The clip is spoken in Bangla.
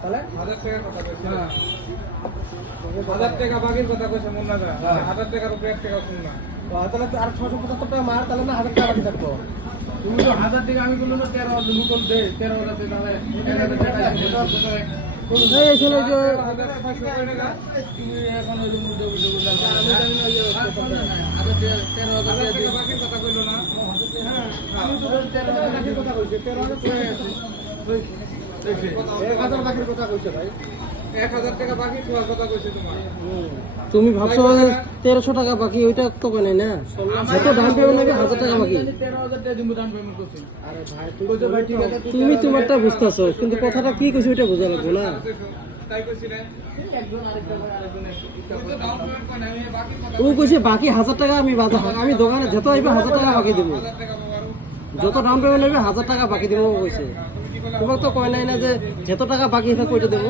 তাহলে 1000 টাকার কথা কইছে না 1000 টাকা বাকির কথা কইছে মুন্না দা 1000 টাকার উপরে 1 টাকা শুন না তাহলে তো আর 675 টাকা মার তাহলে না 1000 টাকা বাকি থাকতো। তুমি তো 1000 টাকা আমি বললো না 13 লুকল দে 13000 টাকা তাহলে 13000 টাকা এই শোনো যে 1500 টাকা তুমি এখন ওই মধ্যে বুঝো না আমি জানি না যে 13,000 টাকা বাকির কথা কইলো না আমি তো 13,000 বাকির কথা কইছি 13,000 1000 বাকির কথা কইছে ভাই 1000 টাকা বাকি তোমার কথা কইছে তোমার তুমি ভাবছো 1300 টাকা বাকি ওইটা তো কেন না যত ডাউন পেমেন্ট লাগে 1000 টাকা বাকি 13,000 টাকা দিমু ডাউন পেমেন্ট করছি আরে ভাই তুই কইছো ভাই ঠিক আছে তুমি তোমারটা বুঝতেছো কিন্তু কথাটা কি কইছো ওইটা বোঝা লাগবে না তাই কইছি না একজন আরেকটা ভাই আরেকজন তো ডাউন পেমেন্ট কোন আমি বাকি কথা ও কইছে বাকি 1000 টাকা আমি দোকানে যত আইবে 1000 টাকা বাকি দেব 1000 টাকা বাবারও যত ডাউন পেমেন্ট হবে 1000 টাকা বাকি দেব কইছে তোমার তো কয় নাই না যে যত টাকা বাকি আছে কইটা দেব